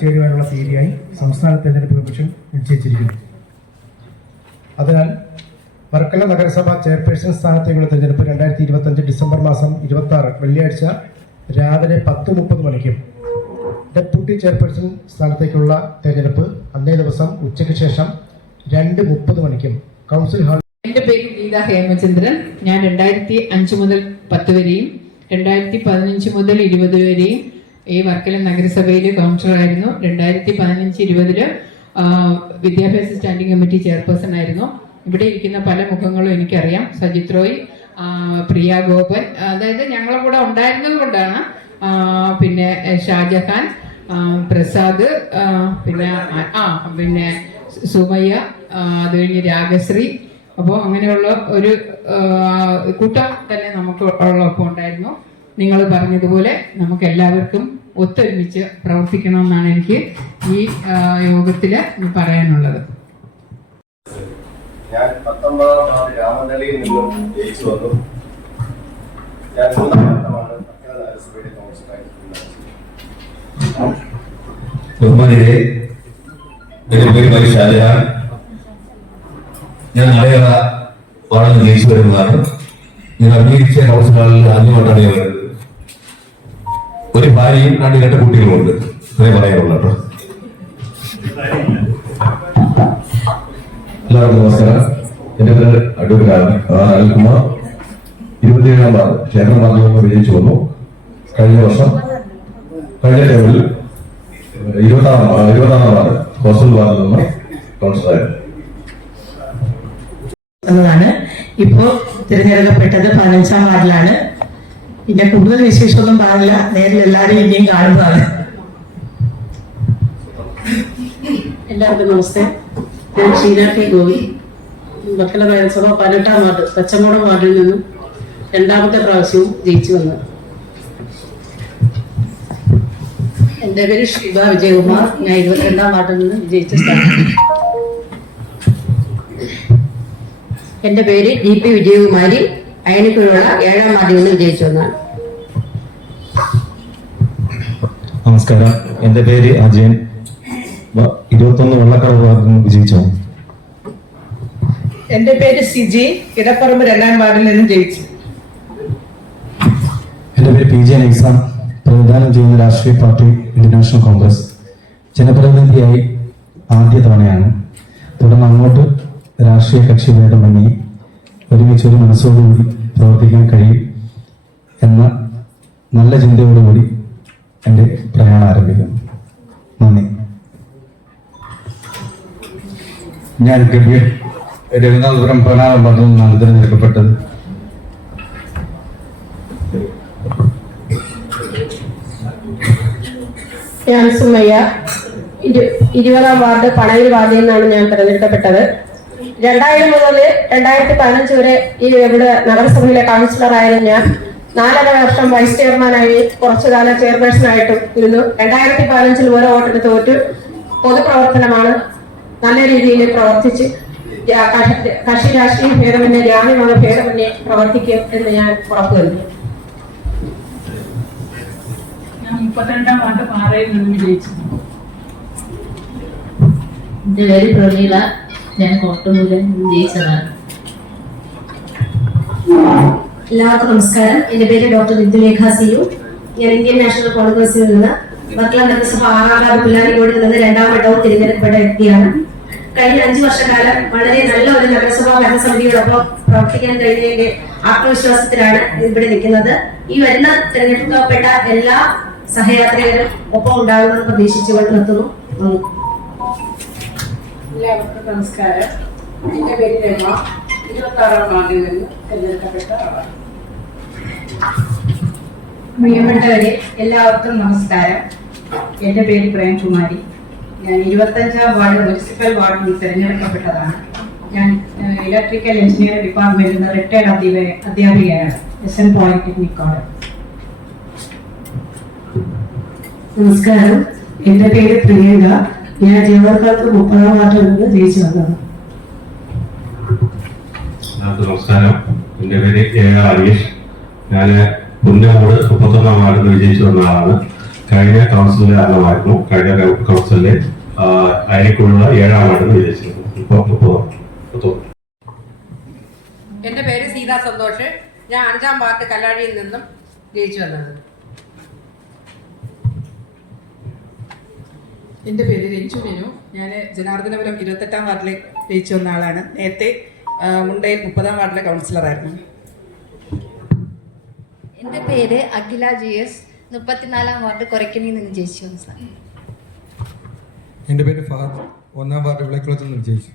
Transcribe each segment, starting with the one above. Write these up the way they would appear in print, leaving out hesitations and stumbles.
ചേരുവാനുള്ള തീയതിയായി സംസ്ഥാന തെരഞ്ഞെടുപ്പ് കമ്മീഷൻ നിശ്ചയിച്ചിരിക്കുന്നു. അതിനാൽ വർക്കല നഗരസഭ ചെയർപേഴ്സൺ സ്ഥാനത്തേക്കുള്ള തെരഞ്ഞെടുപ്പ് 2025 ഡിസംബർ മാസം 26 വെള്ളിയാഴ്ച രാവിലെ 10:30 മണിക്കും ഡെപ്യൂട്ടി ചെയർപേഴ്സൺ സ്ഥാനത്തേക്കുള്ള തെരഞ്ഞെടുപ്പ് അന്നേ ദിവസം ഉച്ചയ്ക്ക് ശേഷം 2:30 മണിക്കും കൗൺസിൽ ഹാൾ. എൻ്റെ പേര് ഗീത ഹേമചന്ദ്രൻ. ഞാൻ 2005 മുതൽ 10 വരെയും 2015 മുതൽ 20 വരെയും ഈ വർക്കല നഗരസഭയിലെ കൗൺസിലറായിരുന്നു. 2015-20 വിദ്യാഭ്യാസ സ്റ്റാൻഡിംഗ് കമ്മിറ്റി ചെയർപേഴ്സൺ ആയിരുന്നു. ഇവിടെ ഇരിക്കുന്ന പല മുഖങ്ങളും എനിക്കറിയാം. സജിത് റോയ്, പ്രിയ ഗോപൻ, അതായത് ഞങ്ങളെ കൂടെ ഉണ്ടായിരുന്നത് കൊണ്ടാണ്. പിന്നെ ഷാജഹാൻ, പ്രസാദ്, പിന്നെ സുമയ്യ, അത് കഴിഞ്ഞ് രാഗശ്രീ. അപ്പോൾ അങ്ങനെയുള്ള ഒരു കൂട്ടം തന്നെ നമുക്ക് ഒപ്പം ഉണ്ടായിരുന്നു. നിങ്ങൾ പറഞ്ഞതുപോലെ നമുക്ക് എല്ലാവർക്കും ഒത്തൊരുമിച്ച് പ്രവർത്തിക്കണമെന്നാണ് എനിക്ക് ഈ യോഗത്തിൽ പറയാനുള്ളത്. ഞാൻ 19-ാം വാർഡ് രാമനഗറിൽ നിന്നും ജയിച്ചു വന്നു. ഞാൻ 3-ാം വട്ടമാണ് വർക്കല നഗരസഭയുടെ കൗൺസിലറായി. ബഹുമാനിയെ, എന്റെ പേര് ഷാജഹാൻ. ഞാൻ മലയാള വാർഡിൽ ജയിച്ചു വരുന്നതാണ്. ഞാൻ അംഗീകരിച്ച കൗൺസിലറിൽ ആദ്യമായിട്ടാണ് ഞാൻ വരുന്നത്. ഒരു ഭാര്യയും 2 ഇരട്ട കുട്ടികളുമുണ്ട്. അതേ പറയാനുള്ളൂ കേട്ടോ. എല്ലാവർക്കും നമസ്കാരം. എന്റെ പേര് അഡ്വക്കേറ്റ് അനിൽകുമാർ. 27-ാം വാർഡ് ക്ഷേത്ര മാധ്യമങ്ങൾ വിജയിച്ചു വന്നു. കഴിഞ്ഞ ടേബിളിൽ 20-ാം വാർഡ് ഹോസ്റ്റൽ വാർഡിൽ നിന്ന് കൗൺസിലറായിരുന്നു. ഇപ്പോ തിരഞ്ഞെടുക്കപ്പെട്ടത് 15-ാം വാർഡിലാണ്. പിന്നെ കൂടുതൽ വിശേഷമൊന്നും പാടില്ല, നേരിൽ എല്ലാവരും ഇനിയും കാണുന്നതാണ്. എല്ലാവർക്കും നമസ്തേ. ഞാൻ ഷീന കെ ഗോപി, വർക്കല നഗരസഭ 18-ാം വാർഡ് പച്ചമോടം വാർഡിൽ നിന്നും 2ാമത്തെ പ്രാവശ്യവും ജയിച്ചു വന്നത്. എൻ്റെ പേര് ശിവ വിജയകുമാർ. ഞാൻ 22-ാം വാർഡിൽ നിന്ന് ജയിച്ച സ്ഥാനം. എൻ്റെ പേര് DP വിജയകുമാരി. അയനിക്കുള്ള 7-ാം വാർഡിൽ നിന്ന് ജയിച്ചു വന്നതാണ്. നമസ്കാരം. എൻ്റെ പേര് അജയൻ. 21 വെള്ളക്കടവ് വാർഡിൽ നിന്ന് വിജയിച്ചു. എൻ്റെ പേര് സിജി. കിടപ്പറമ്പ് 2-ാം വാർഡിൽ നിന്ന് ജയിച്ചു. എൻ്റെ പേര് PJ നൈസാം. പ്രതിദാനം ചെയ്യുന്ന രാഷ്ട്രീയ പാർട്ടി ഇന്റർനാഷണൽ കോൺഗ്രസ്. ജനപ്രതിനിധിയായി ആദ്യ തവണയാണ്. തുടർന്ന് അങ്ങോട്ട് രാഷ്ട്രീയ കക്ഷി ഭേദമന്യേ ഒരുമിച്ചൊരു മനസ്സോടുകൂടി പ്രവർത്തിക്കാൻ കഴിയും എന്ന നല്ല ചിന്തയോടുകൂടി എൻ്റെ പ്രയാണം ആരംഭിക്കുന്നു. നന്ദി. ഞാൻ കബീർ, രവീന്ദ്രപുരം 14-ാം വാർഡിൽ നിന്നാണ് തിരഞ്ഞെടുക്കപ്പെട്ടത്. ഞാൻ സുമയ്യ, 20-ാം വാർഡ് പണയൂർ വാർഡിൽ നിന്നാണ് ഞാൻ തിരഞ്ഞെടുക്കപ്പെട്ടത്. 2000 മുതൽ 2015 വരെ ഇവിടെ നഗരസഭയിലെ കൗൺസിലറായിരുന്നു ഞാൻ. 4.5 വർഷം വൈസ് ചെയർമാനായി, കുറച്ചുകാലം ചെയർപേഴ്സണായിട്ടും ഇരുന്നു. 2015 ഓരോ വോട്ടിന് തോറ്റു. പൊതുപ്രവർത്തനമാണ്, നല്ല രീതിയിൽ പ്രവർത്തിച്ച് കക്ഷി രാഷ്ട്രീയ ഭേദമന്യേ ജാതിമത ഭേദമന്യേ പ്രവർത്തിക്കും എന്ന് ഞാൻ ഉറപ്പു നൽകി. ഞാൻ 32-ാം വാർഡ് പാറയിൽ നിന്ന് ജയിച്ചു. എൻ്റെ പേര് പ്രമീള. ഞാൻ കോട്ടമൂലം ജയിച്ചതാണ്. എല്ലാവർക്കും നമസ്കാരം. എൻ്റെ പേര് ഡോക്ടർ വിദ്യുലേഖ സിയു. ഞാൻ ഇന്ത്യൻ നാഷണൽ കോൺഗ്രസിൽ നിന്ന് വർക്കല നഗരസഭ 6-ാം വാർഡ് പിള്ളാരിക്കോടിൽ നിന്ന് 2-ാം വട്ടവും തിരഞ്ഞെടുക്കപ്പെട്ട വ്യക്തിയാണ്. കഴിഞ്ഞ 5 വർഷക്കാലം വളരെ നല്ല ഒരു നഗരസഭാ ഭരണസമിതിയോടൊപ്പം പ്രവർത്തിക്കാൻ കഴിഞ്ഞതിന്റെ ആത്മവിശ്വാസത്തിലാണ് ഇവിടെ നിൽക്കുന്നത്. ഈ വരുന്ന തിരഞ്ഞെടുക്കപ്പെട്ട എല്ലാ സഹയാത്രികരും ഒപ്പം ഉണ്ടാകുമെന്ന് പ്രതീക്ഷിച്ചുകൊണ്ട് നിർത്തുന്നു. എല്ലാവർക്കും നമസ്കാരം. എൻ്റെ പേര് രമ. 26-ാം വാർഡിൽ നിന്ന് തിരഞ്ഞെടുക്കപ്പെട്ട ആളാണ്. പ്രിയപ്പെട്ടവരെ, എല്ലാവർക്കും നമസ്കാരം. എൻ്റെ പേര് പ്രേംകുമാരി. ഞാൻ 25-ാം വാർഡ് മുനിസിപ്പൽ വാർഡിൽ നിന്ന് തിരഞ്ഞെടുക്കപ്പെട്ടതാണ്. ഞാൻ ഇലക്ട്രിക്കൽ എഞ്ചിനീയറിംഗ് ഡിപ്പാർട്ട്മെന്റിൽ നിന്ന് റിട്ടയർഡ് അധ്യാപികയാണ്, SN പോളിടെക്നിക് കോളേജ്. നമസ്കാരം. എൻ്റെ പേര് പ്രിയങ്ക. ഞാൻ ജവഹർലാൽ 30-ാം വാർഡിൽ നിന്ന് ജയിച്ചു വന്നതാണ്. നമസ്കാരം. എൻ്റെ പേര് AR ഹരീഷ്. ഞാൻ പുന്നമൂട് 31-ാം വാർഡിൽ നിന്ന് വിജയിച്ചു വന്ന ആളാണ്. കഴിഞ്ഞ കൗൺസിലിലെ അംഗമായിരുന്നു. കഴിഞ്ഞ കൗൺസിലിലെ അയനിക്കുള്ള 7ാം വാർഡിൽ വിജയിച്ചിരുന്നു. ഇപ്പോൾ എൻ്റെ പേര് സീതാ സന്തോഷ്. ഞാൻ 5ാം വാർഡ് കല്ലാഴിയിൽ നിന്നും ജയിച്ചു വന്നത്. എൻ്റെ പേര് രഞ്ജു വിനു. ഞാൻ ജനാർദ്ദനപുരം 28ാം വാർഡിൽ ജയിച്ചു വന്ന ആളാണ്. നേരത്തെ മുണ്ടയിൽ 30ാം വാർഡിലെ കൗൺസിലറായിരുന്നു. എൻ്റെ പേര് അഖില GS, 34ാം വാർഡ് കൊരക്കനിയിൽ നിന്ന് ജയിച്ചു വന്ന സാർ. എൻ്റെ പേര് ഫഹദ്, 1ാം വാർഡ് വിളക്കുളത്ത് നിന്ന് ജയിച്ചു.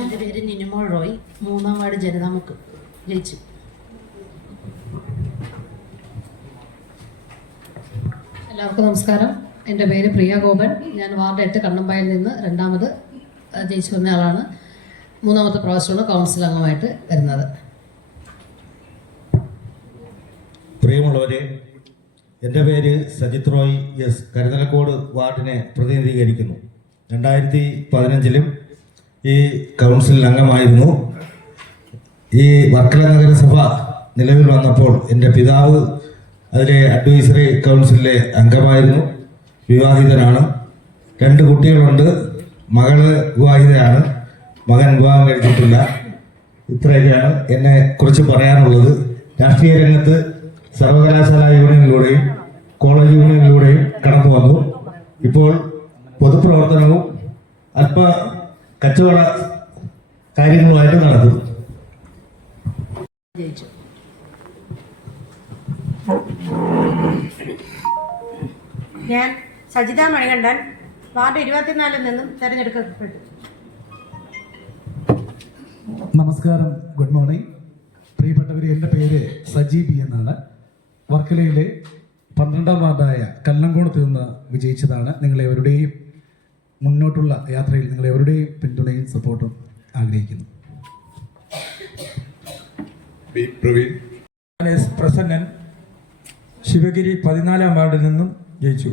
എൻ്റെ പേര് നിനുമോൾ റോയ്, 3ാം വാർഡ് ജനതാമുക്ക് ജയിച്ചു. എല്ലാവർക്കും നമസ്കാരം. എൻ്റെ പേര് പ്രിയ ഗോപൻ. ഞാൻ വാർഡ് 8 കണ്ണമ്പായിൽ നിന്ന് 2ാമത് ജയിച്ചു വന്ന ആളാണ്. 3ാമത്തെ പ്രാവശ്യമാണ് കൗൺസിൽ അംഗമായിട്ട് വരുന്നത്. പ്രിയമുള്ളവരെ, എൻ്റെ പേര് സജിത് റോയ് എസ്, കരുതലക്കോട് വാർഡിനെ പ്രതിനിധീകരിക്കുന്നു. 2015 ഈ കൗൺസിൽ അംഗമായിരുന്നു. ഈ വർക്കല നഗരസഭ നിലവിൽ വന്നപ്പോൾ എൻ്റെ പിതാവ് അതിലെ അഡ്വൈസറി കൗൺസിലിലെ അംഗമായിരുന്നു. വിവാഹിതനാണ്. 2 കുട്ടികളുണ്ട്. മകള് വിവാഹിതയാണ്, മകൻ വിവാഹം കഴിച്ചിട്ടില്ല. ഇത്രയൊക്കെയാണ് എന്നെ കുറിച്ച് പറയാനുള്ളത്. രാഷ്ട്രീയ രംഗത്ത് സർവകലാശാല യൂണിയനിലൂടെയും കോളേജ് യൂണിയനിലൂടെയും കടന്നു വന്നു. ഇപ്പോൾ പൊതുപ്രവർത്തനവും അല്പ കച്ചവട കാര്യങ്ങളുമായിട്ട് നടക്കുന്നു. ഞാൻ സജിത മണികണ്ഠൻ, വാർഡ് 24 നിന്നും തെരഞ്ഞെടുക്കപ്പെട്ടു. നമസ്കാരം, ഗുഡ് മോർണിംഗ്. പ്രിയപ്പെട്ടവരെ, എൻ്റെ പേര് സജി ബി എന്നാണ്. വർക്കലയിലെ 12ാം വാർഡായ കല്ലങ്കോണത്ത് നിന്ന് വിജയിച്ചതാണ്. നിങ്ങളെവരുടെയും മുന്നോട്ടുള്ള യാത്രയിൽ നിങ്ങളെവരുടെയും പിന്തുണയും സപ്പോർട്ടും ആഗ്രഹിക്കുന്നു. പ്രസന്നൻ, ശിവഗിരി 14ാം വാർഡിൽ നിന്നും ജയിച്ചു.